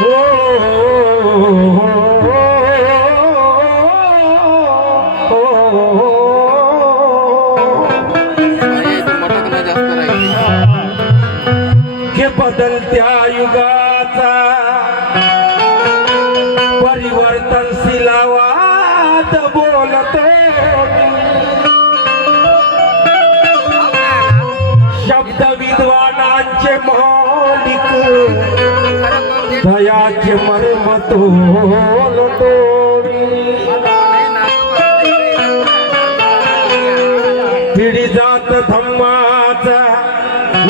नाही, दयाचे मर्म तोल पिढी जात धम्माचा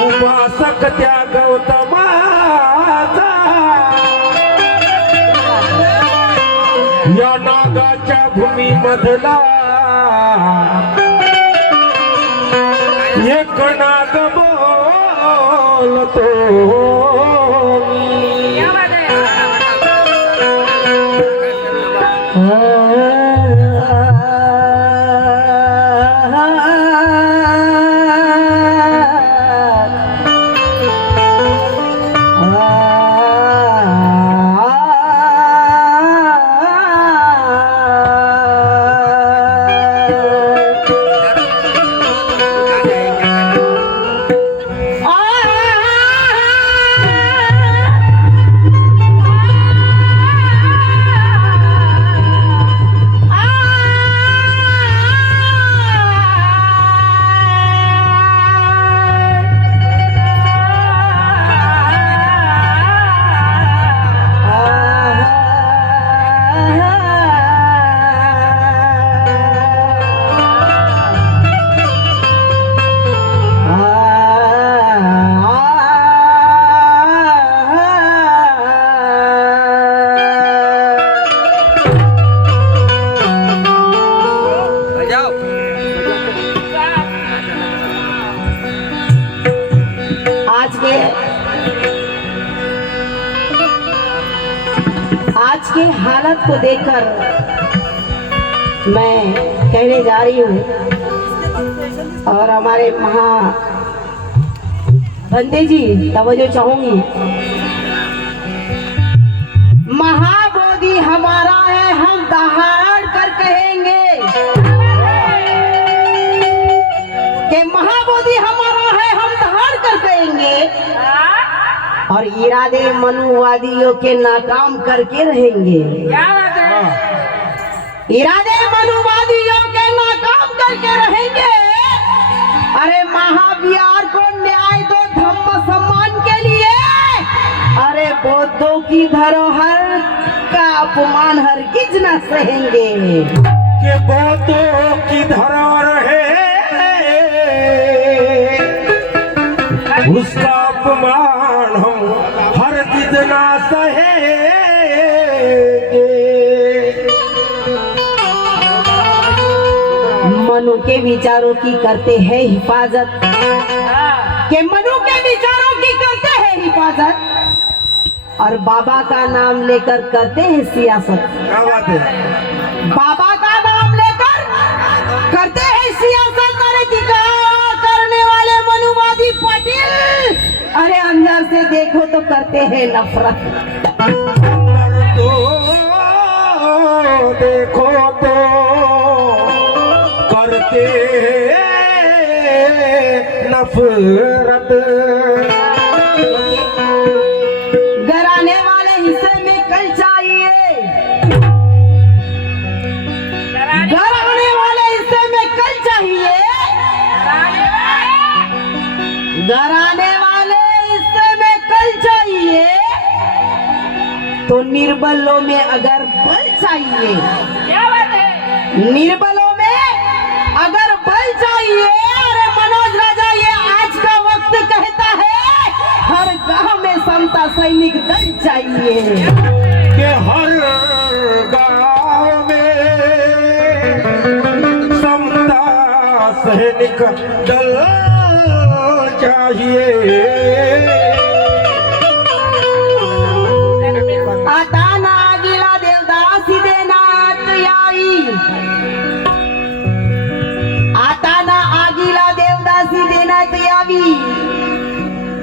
उपासक त्या गौतमाचा या नागाच्या भूमी मधला एक नाग बोलतो. रही हूँ। और हमारे महा बंदे जी तवज्जो चाहूँगी। महाबोधि हमारा है हम दहाड़ कर कहेंगे। कि महाबोधि हमारा है हम दहाड़ कर कहेंगे। और इरादे मनुवादियों के नाकाम करके रहेंगे। इरादे मनुवादियों के नाकाम करके रहेंगे। अरे महाविहार को न्याय दो धम्म सम्मान के लिए। अरे बौद्धों की धरोहर का अपमान हरगिज न सहेंगे। के बहुतों की धरोहर है। उसका अपमान के विचारों की करते हैं हिफाजत। के मनु के विचारों की करते हैं हिफाजत। और बाबा का नाम लेकर करते हैं सियासत। क्या बात है? बाबा का नाम लेकर करते हैं सियासत। अरे करने वाले मनुवादी पाटिल। अरे अंदर से देखो तो करते हैं नफरत। तो देखो तो नफरत। घराने वाले हिस्से में कल चाहिए। घराने वाले हिस्से में कल चाहिए। घराने वाले हिस्से में कल चाहिए। तो निर्बलों में अगर बल चाहिए निर्बलों में अगर समता सैनिक दल चाहिए के हर गांव में समता सैनिक दल चाहिए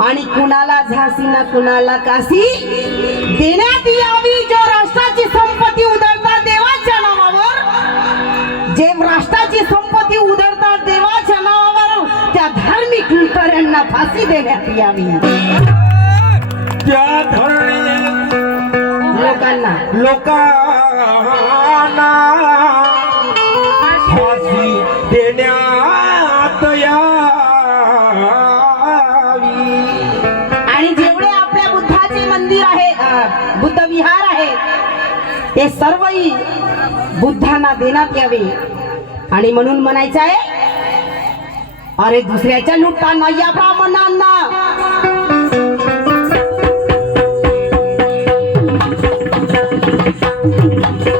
आणि कुणाला झाशी ना कुणाला काशी? देण्यात यावी. जो राष्ट्राची संपत्ती उधळतात देवाच्या नावावर जे राष्ट्राची संपत्ती उधळतात देवाच्या नावावर त्या धार्मिक लुटाऱ्यांना फाशी देण्यात यावी. त्या लोकांना. लोकांना मंदिर आहे बुद्ध विहार आहे. ते सर्वही बुद्धांना देण्यात यावे. आणि म्हणून म्हणायचं आहे अरे दुसऱ्याच्या लुटताना या ब्राह्मणांना. अरे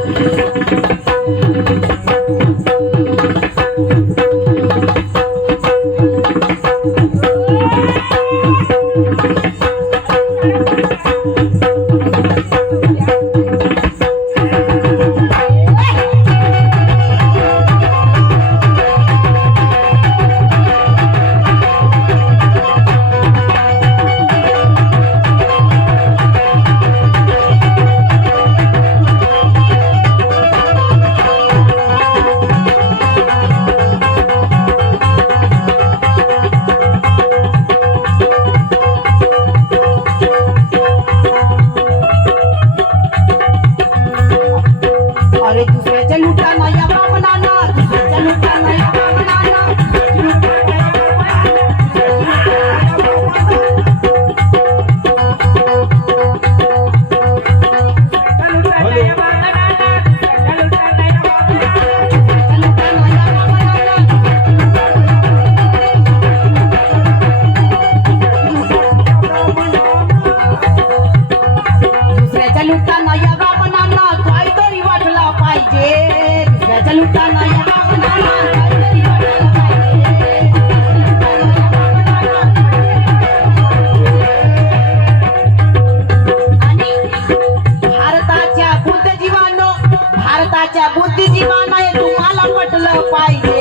भारताच्या बुद्धिजीवांना हे तुम्हाला पटलं पाहिजे.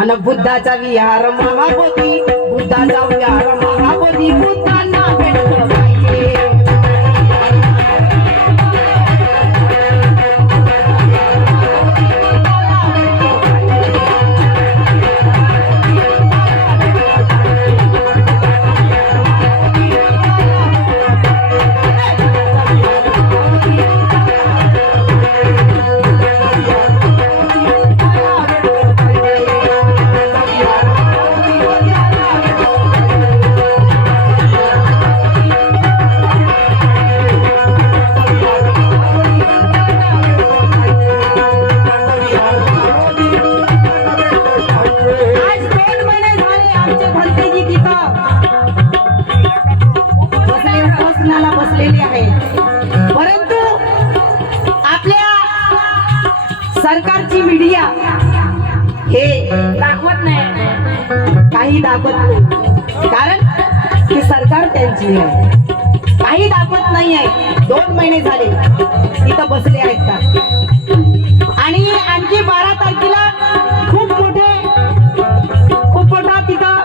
अन बुद्धाचा विहार महाबोधी बुद्धाचा विहार महाबोधी बुद्धांना भेटलं सरकारची मीडिया हे दाखवत नाही. काही दाखवत नाही. कारण ही सरकार त्यांची आहे. काही दाखवत नाही आहे. दोन महिने झाले. इथं बसले आहेत का? आणि आणखी बारा तारखेला खूप मोठे खूप मोठा तिथं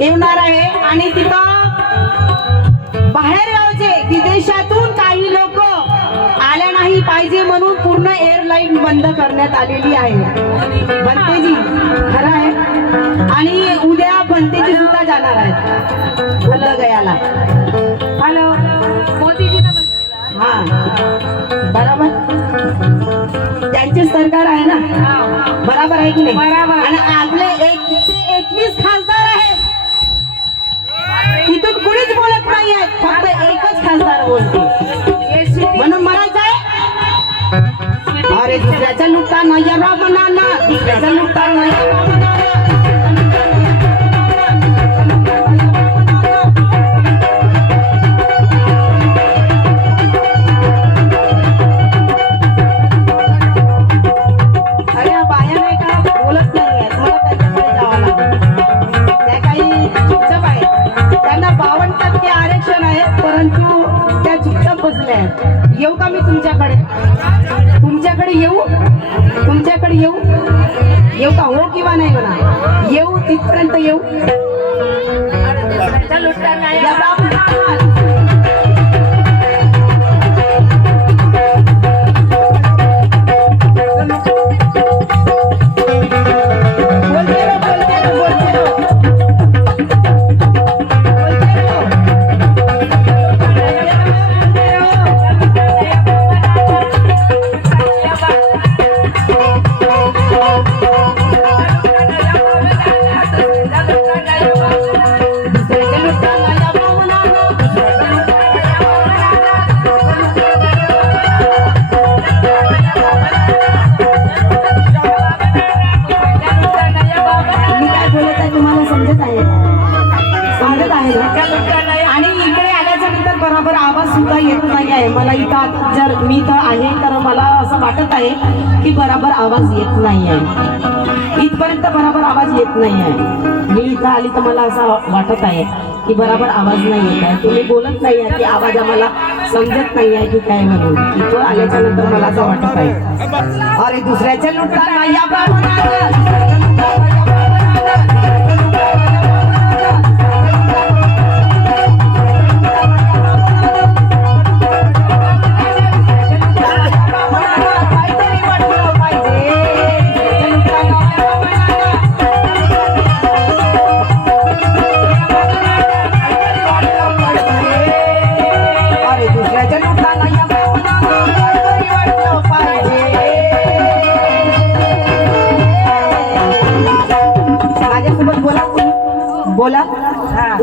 येणार बंद करण्यात आलेली आहे. बनतेजी खरं आहे? आणि उद्या बनतेजी सुद्धा जाणार आहेत. बुद्धगयाला हॅलो मोदीजी हा. बरोबर? त्यांचे सरकार आहे ना? बरोबर आहे की नाही? बरोबर. आणि काही चुपचाप आहेत त्यांना बावन्न टक्के आरक्षण आहे परंतु त्या चुपचाप बसल्या आहेत. येऊ का मी तुमच्याकडे? तुमच्याकडे येऊ? तुमच्याकडे येऊ? येऊ का हो किंवा नाही म्हणा? येऊ तिथपर्यंत येऊ. आवाज येत नाही आहे. मी इथं आली तर मला असं वाटत आहे की बरोबर आवाज नाही येत आहे. तुम्ही बोलत नाही आहे की आवाज आम्हाला समजत नाही आहे की काय म्हणून. इथं आल्याच्यानंतर मला असं वाटत आहे. अरे दुसऱ्याच्या लुटताना या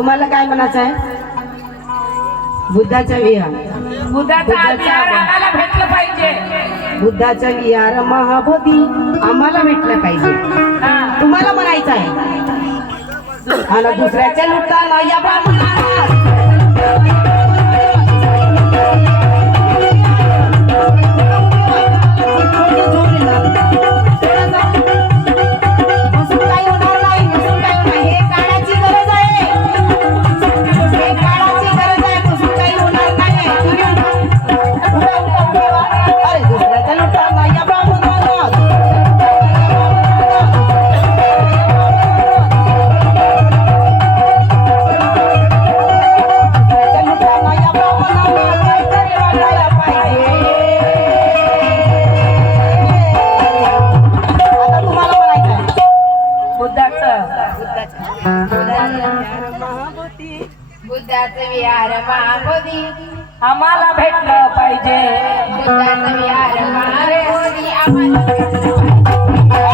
तुम्हाला काय म्हणायचं आहे? बुद्धाचा विहार. बुद्धाचा विहार आम्हाला भेटलं पाहिजे. बुद्धाचा विहार महाबोधी आम्हाला भेटलं पाहिजे. तुम्हाला म्हणायचं आहे. आणि दुसऱ्याच्या लुटाला या ब्राह्मणाला विहार महाबोधी आम्हाला भेटलं पाहिजे. आम्हाला भेटलं पुन्हा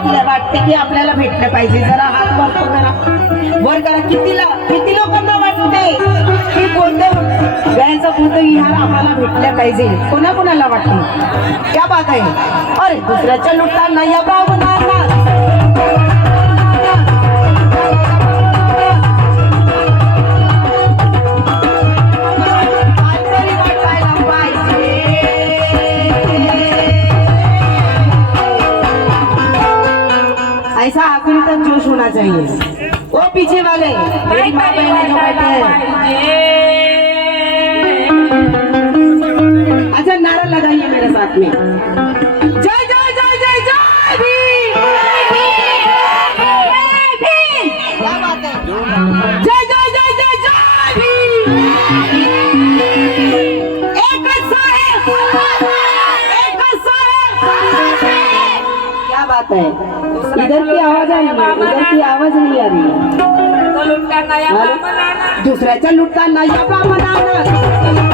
वाटलं वाटते की आपल्याला भेटलं पाहिजे. जरा हात वर करा वर करा. कितीला किती लोकांना वाटते की बुद्ध गयाचा कोणतं विहार आम्हाला भेटलं पाहिजे. कोणा कोणाला वाटते? क्या बात आहे. अरे दुसऱ्याच्या लुटांना या भावना दुसऱ्याच्या लुटताना या ब्राह्मणानं.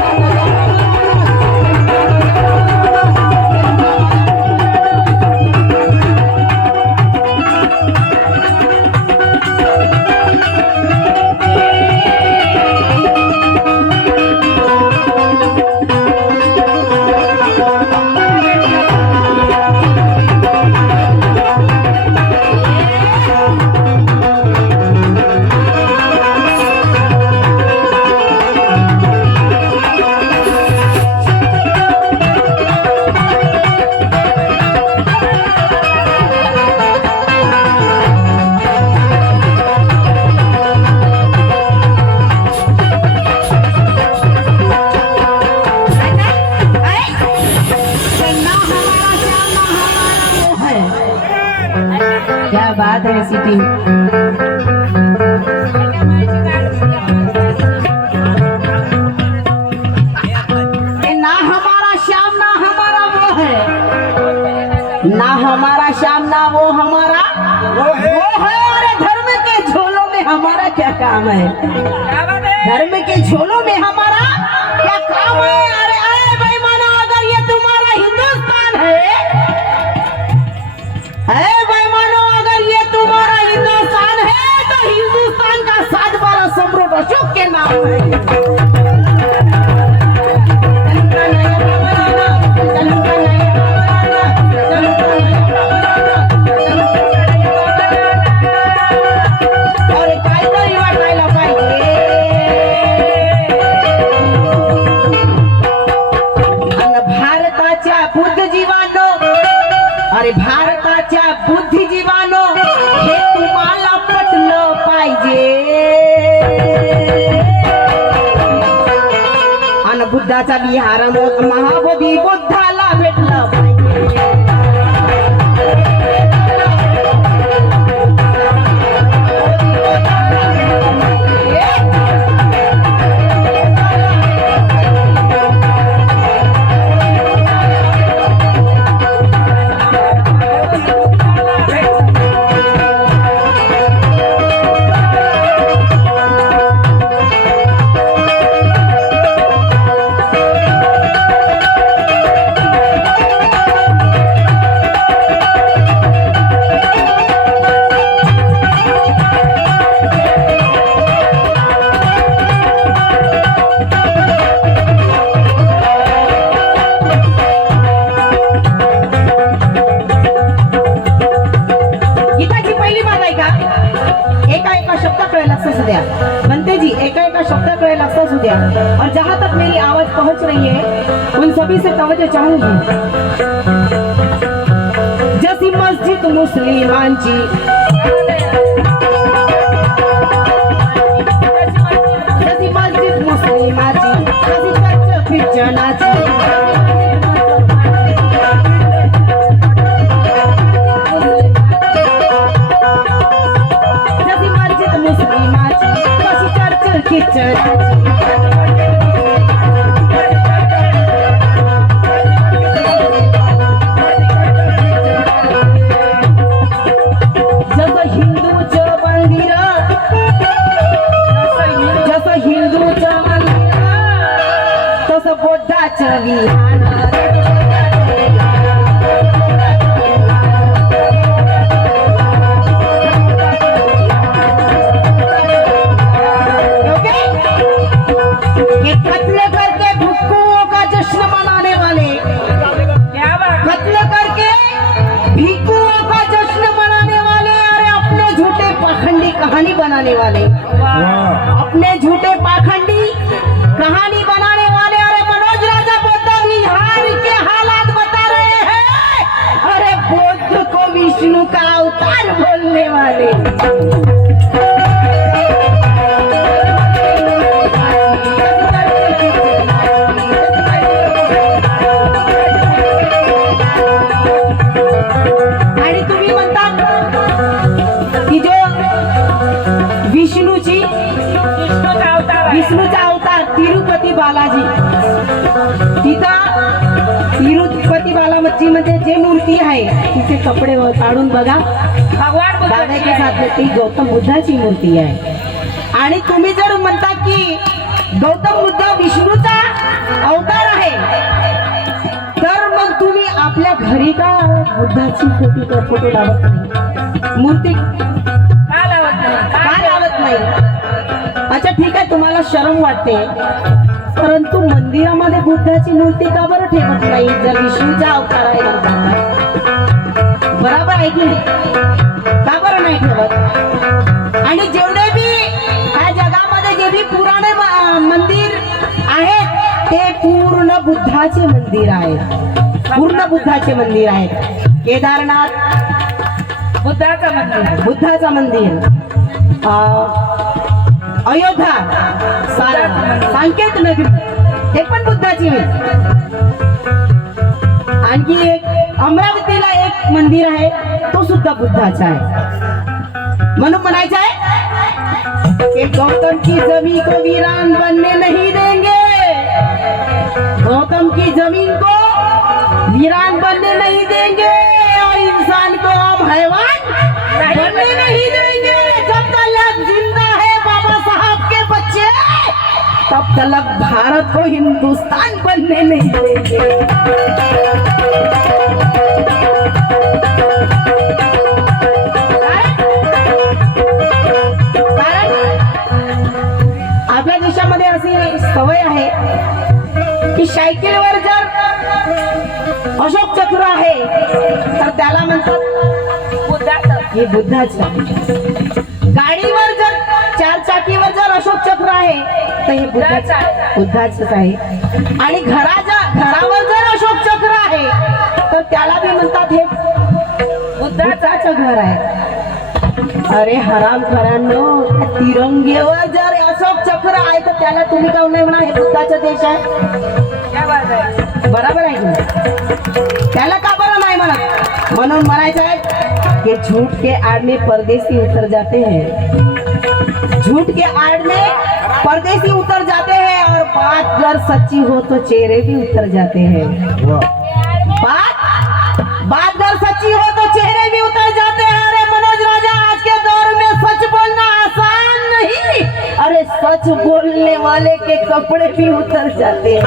काम है। धर्म के झोलों में हमारा क्या काम है? अरे अरे भाई माना अगर ये तुम्हारा हिंदुस्तान है अरे भाई मानो अगर ये तुम्हारा हिंदुस्तान है तो हिंदुस्तान का सात बारह सम्राट अशोक के नाम है। बुद्धाचा विहार. महाबोधी बनते जी एका एका शब्द कळेल असं असू द्या. और जहाँ तक मेरी आवाज़ पहुँच रही है उन सभी से तवज्जो चाहूँगी. जैसी मस्जिद मुस्लिमांची जशी मस्जिद जशी चर्च चर्च जसं हिंदूचं मंदिर तसं बुद्धाचं विहान. बनाने वाले अपने झूठे पाखंडी कहानी बनाने वाले अरे मनोज राजा बुद्ध विहार के हालात बता रहे हैं। अरे बुद्ध को विष्णु का अवतार बोलने वाले। विष्णूचा अवतार तिरुपती बालाजी. तिथं तिरुपती बालाजी मध्ये जे मूर्ती आहे तिचे कपडे काढून बघा. भगवान दादा ती गौतम बुद्धाची मूर्ती आहे. आणि तुम्ही जर म्हणता की गौतम बुद्ध विष्णूचा अवतार आहे तर मग तुम्ही आपल्या घरी का बुद्धाची फोटो फोटो लावत नाही? मूर्ती अच्छा ठीक आहे तुम्हाला शरम वाटते. परंतु मंदिरामध्ये बुद्धाची मूर्ती का बरं ठेवत नाही? जर विष्णूचा अवतार आहे बरोबर आहे की नाही? का बरं नाही ठेवत? आणि जेवढे बी ह्या जगामध्ये जे बी पुराणे मंदिर आहेत ते पूर्ण बुद्धाचे मंदिर आहेत. पूर्ण बुद्धाचे मंदिर आहेत. केदारनाथ बुद्धाचं मंदिर बुद्धाचं मंदिर. अयोध्या. सांकेत नगरी. ते पण बुद्धाची आहे. आणखी एक अमरावतीला एक मंदिर आहे. तो सुद्धा बुद्धाचा आहे. म्हणून म्हणायचं आहे गौतम की जमीन को वीरान बनने नहीं देंगे. गौतम की जमीन को वीरान बनने नहीं देंगे. और इंसान को हम हैवान बनने नहीं देंगे। जब तक जिंदा तब तलक भारत को हिंदुस्तान बनने नहीं देंगे आपल्या देशामध्ये अशी सवय आहे की सायकलवर जर अशोक चक्र आहे तर त्याला म्हणतात बुद्धाचं. हे बुद्धाचं. गाडीवर हे बुद्धाच बुद्धाचंच आहे. आणि घराच्या घरावर जर अशोक चक्र आहे तर त्याला बी म्हणतात हे बुद्धाचं घर आहे. अरे हराम खरांनो तिरंगेवर जर अशोक चक्र आहे तर त्याला तुम्ही काऊन नाही म्हणा हे बुद्धाचा देश आहे? बरोबर आहे त्याला का बरं नाही म्हणत? म्हणून म्हणायचं आहे की झूठ के आड़ में परदेसी उतर जाते हैं। झूठ के आड़ में परदेसी उतर जाते हैं और बात अगर सच्ची हो तो चेहरे भी उतर जाते हैं। बात बात अगर सच्ची हो तो चेहरे भी उतर जाते हैं। अरे मनोज राजा आज के दौर में सच बोलना आसान नहीं। अरे सच बोलने वाले के कपड़े भी उतर जाते हैं?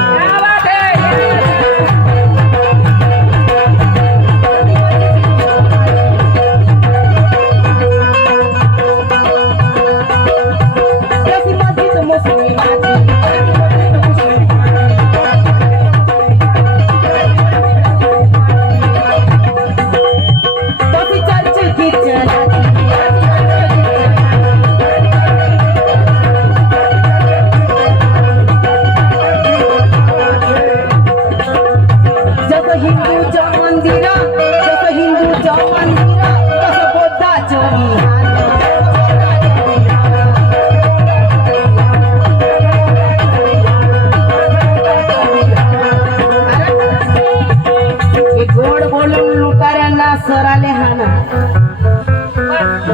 गोड बोलून लुटाऱ्यांना स्वराले हाना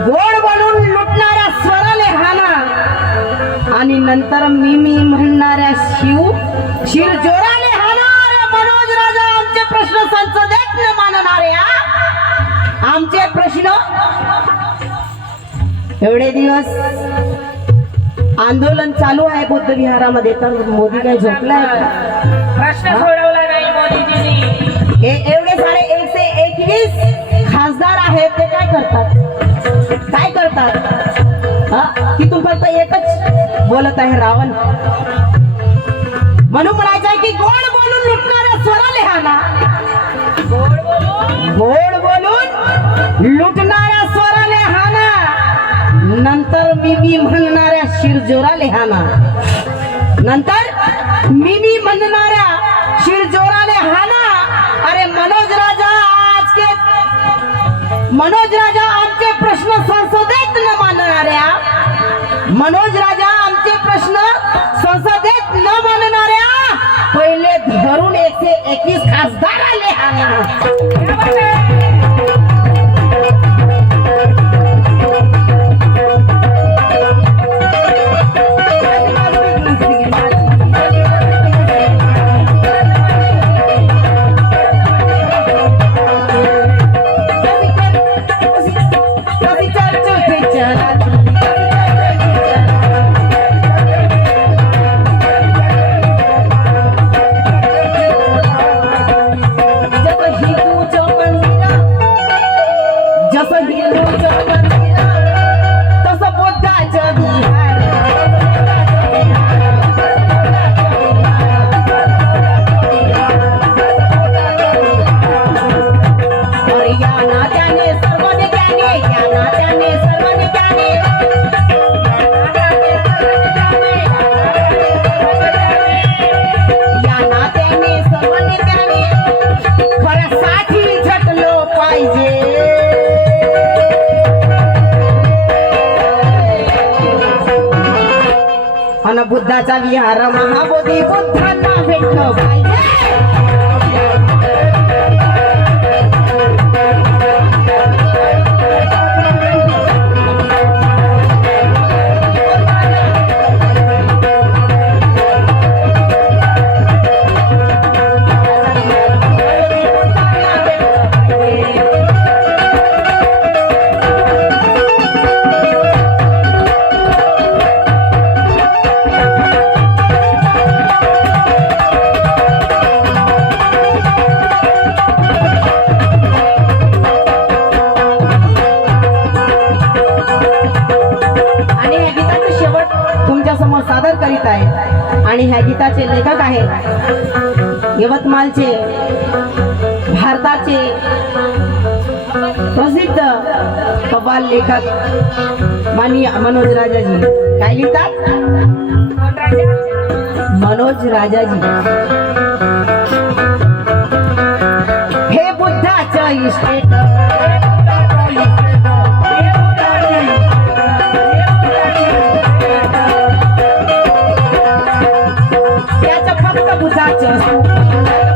गोड बोलून लुटणाऱ्या स्वराले हाना आणि नंतर मी मी म्हणणाऱ्या शिव शिर जोराले हाना मनोज राजा आमचे प्रश्न संसदेत न मानणारे हा? आमचे प्रश्न एवढे दिवस आंदोलन चालू आहे बुद्ध विहारामध्ये तर मोदी काय झोपलाय? प्रश्न सोडवला नाही मोदीजींनी एकवीस खासदार आहेत ते काय करतात? काय करतात? तिथून फक्त एकच बोलत आहे रावण. म्हणून म्हणायचं आहे की गोड बोलून लुटणारा स्वरा लिहाना गोड बोलून लुटणारा स्वरा लिहाना नंतर मी मी म्हणणाऱ्या शिरजोरा लिहाना नंतर मी मी म्हणणाऱ्या मनोज राजा आमचे प्रश्न संसदेत न मानणाऱ्या मनोज राजा आमचे प्रश्न संसदेत न मानणाऱ्या पहिले धरून एकशे एकवीस खासदार आले यवतमाळचे भारताचे प्रसिद्ध कपाल लेखक माननीय मनोज राजाजी. काय लिहितात? मनोज राजाजी. हे बुद्धाचं इस्टेट त्याचं फक्त बुद्धाचं